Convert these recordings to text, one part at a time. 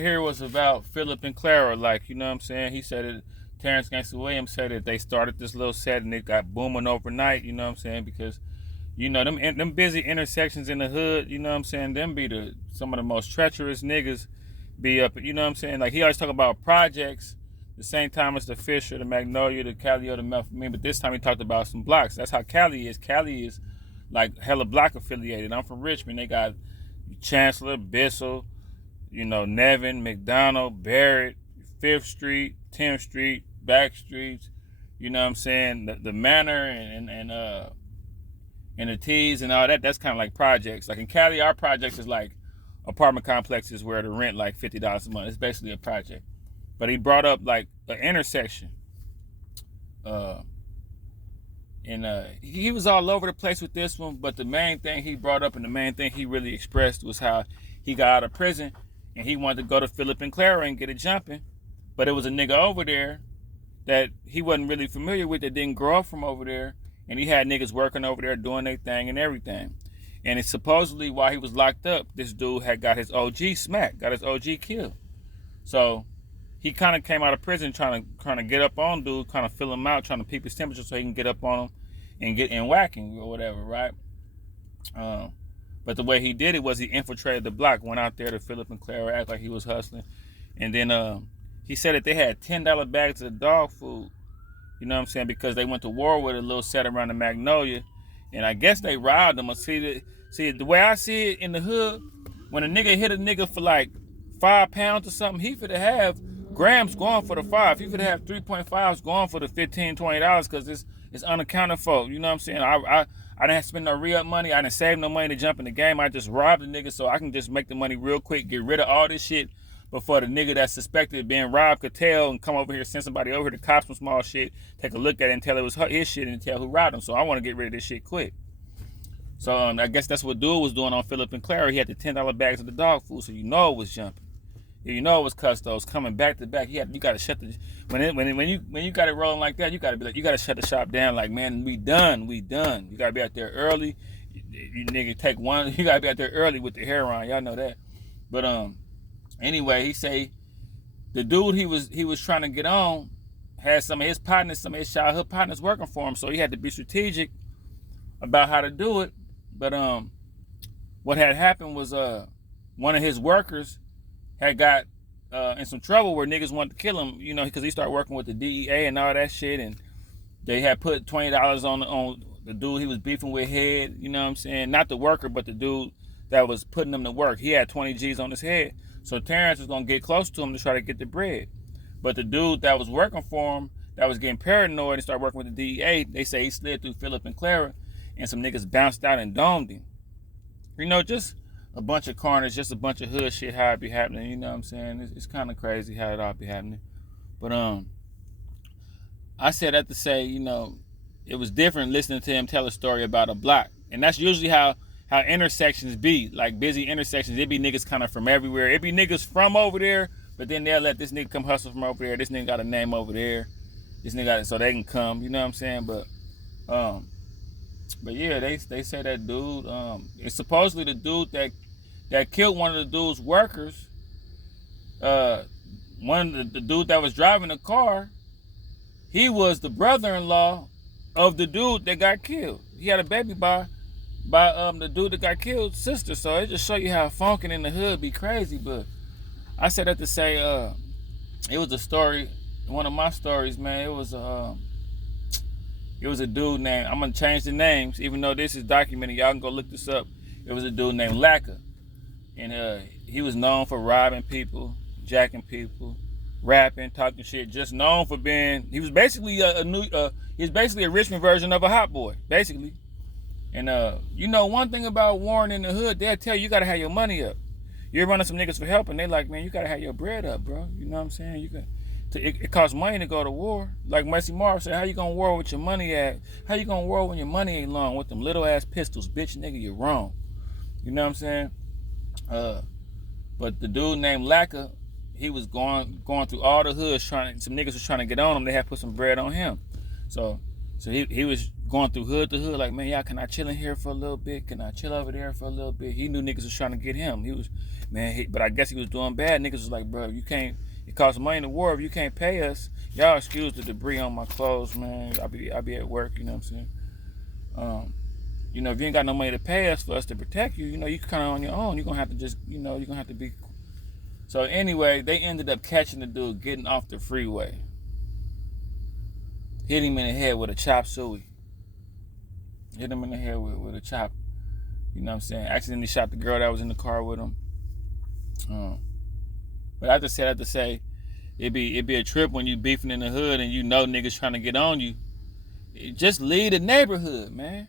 here was about Philip and Clara, like, you know what I'm saying? He said it, Terrance Gansgsta Williams said that they started this little set and it got booming overnight, you know what I'm saying? Because, you know, them busy intersections in the hood, you know what I'm saying? Them be some of the most treacherous niggas be up, you know what I'm saying? Like, he always talk about projects, the same time as the Fisher, the Magnolia, the Cali, or the Methamphetamine, but this time he talked about some blocks. That's how Cali is. Cali is like hella block affiliated. I'm from Richmond. They got Chancellor, Bissell, you know, Nevin, McDonald, Barrett, 5th Street, 10th Street, back streets, you know what I'm saying? The Manor and the T's and all that, that's kind of like projects. Like in Cali, our projects is like apartment complexes where the rent like $50 a month. It's basically a project. But he brought up like an intersection. He was all over the place with this one, but the main thing he brought up and the main thing he really expressed was how he got out of prison and he wanted to go to Philip and Clara and get it jumping. But it was a nigga over there that he wasn't really familiar with that didn't grow up from over there. And he had niggas working over there doing their thing and everything. And it's supposedly while he was locked up, this dude had got his OG smacked, got his OG killed. So he kind of came out of prison trying to get up on dude, kind of fill him out, trying to peep his temperature so he can get up on him and get in whacking or whatever, right? But the way he did it was he infiltrated the block, went out there to Philip and Clara, act like he was hustling. And then he said that they had $10 bags of dog food, you know what I'm saying, because they went to war with a little set around the Magnolia. And I guess they robbed them. See, the way I see it in the hood, when a nigga hit a nigga for like 5 pounds or something, he finna have grams going for the 5. He finna have 3.5s going for the $15, $20 because it's unaccounted for. You know what I'm saying? I didn't have to spend no re-up money. I didn't save no money to jump in the game. I just robbed the nigga so I can just make the money real quick, get rid of all this shit before the nigga that's suspected of being robbed could tell and come over here, send somebody over here to cop some small shit, take a look at it and tell it was his shit and tell who robbed him. So I want to get rid of this shit quick. So I guess that's what dude was doing on Philip and Clara. He had the $10 bags of the dog food, so you know it was jumping. You know it was custos coming back to back. You got to shut the when you got it rolling like that, you got to be like, you got to shut the shop down. Like, man, we done. You got to be out there early. You nigga take one. You got to be out there early with the hair on. Y'all know that. But anyway, he say the dude he was trying to get on had some of his childhood partners working for him, so he had to be strategic about how to do it. But what had happened was one of his workers had got in some trouble where niggas wanted to kill him, you know, because he started working with the DEA and all that shit, and they had put $20 on the dude he was beefing with head, you know what I'm saying? Not the worker, but the dude that was putting him to work. He had 20 G's on his head. So Terrance was gonna get close to him to try to get the bread. But the dude that was working for him, that was getting paranoid and started working with the DEA, they say he slid through Philip and Clara and some niggas bounced out and domed him. You know, just a bunch of carnage, just a bunch of hood shit, how it be happening, you know what I'm saying? It's kind of crazy how it all be happening. But I said that to say, you know, it was different listening to him tell a story about a block. And that's usually how intersections be, like busy intersections. It be niggas kind of from everywhere. It be niggas from over there, but then they'll let this nigga come hustle from over there. This nigga got a name over there. This nigga got it so they can come, you know what I'm saying? But yeah, they say that dude, it's supposedly the dude that killed one of the dude's workers, one of the dude that was driving the car, he was the brother-in-law of the dude that got killed. He had a baby by the dude that got killed sister. So it just show you how funkin' in the hood be crazy. But I said that to say it was a story, one of my stories, man. It was a dude named, I'm gonna change the names even though this is documented, y'all can go look this up. It was a dude named Lacka, and he was known for robbing people, jacking people, rapping, talking shit, just known for being, he was basically he's basically a Richmond version of a hot boy, basically. And you know, one thing about Warren in the hood, they'll tell you gotta have your money up. You're running some niggas for help, and they like, man, you gotta have your bread up, bro. You know what I'm saying? It costs money to go to war. Like Mercy Marv said, how you gonna war with your money at? How you gonna war when your money ain't long with them little ass pistols, bitch, nigga? You're wrong. You know what I'm saying? But the dude named Lacka, he was going through all the hoods some niggas was trying to get on him. They had put some bread on him. So he was going through hood to hood, like, man, y'all, can I chill in here for a little bit? Can I chill over there for a little bit? He knew niggas was trying to get him. He was, man, but I guess he was doing bad. Niggas was like, bro, you can't, it costs money to war. If you can't pay us, y'all excuse the debris on my clothes, man. I be at work, you know what I'm saying? You know, if you ain't got no money to pay us for us to protect you, you know, you kind of on your own. You're going to have to just, you know, you're going to have to be. So anyway, they ended up catching the dude getting off the freeway. Hit him in the head with a chop suey. Hit him in the head with a chop. You know what I'm saying? Accidentally shot the girl that was in the car with him. But I just had to say, it'd be a trip when you beefing in the hood and you know niggas trying to get on you. Just leave the neighborhood, man.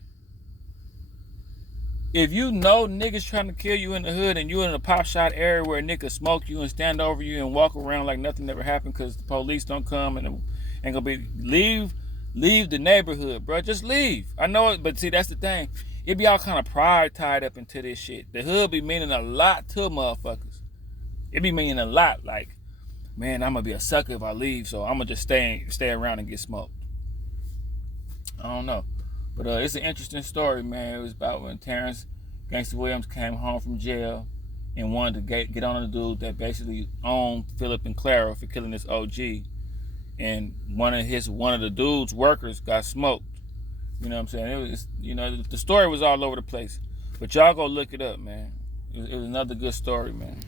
If you know niggas trying to kill you in the hood and you in a pop shot area where a nigga smoke you and stand over you and walk around like nothing ever happened because the police don't come and ain't gonna be, leave the neighborhood, bro. Just leave. I know it, but see, that's the thing. It be all kind of pride tied up into this shit. The hood be meaning a lot to motherfuckers. It be meaning a lot. Like, man, I'm gonna be a sucker if I leave, so I'm gonna just stay around and get smoked. I don't know. But it's an interesting story, man. It was about when Terrance Gansgsta Williams came home from jail and wanted to get on the dude that basically owned Philip and Clara for killing this OG. And one of the dude's workers got smoked. You know what I'm saying? It was, you know, the story was all over the place. But y'all go look it up, man. It was another good story, man.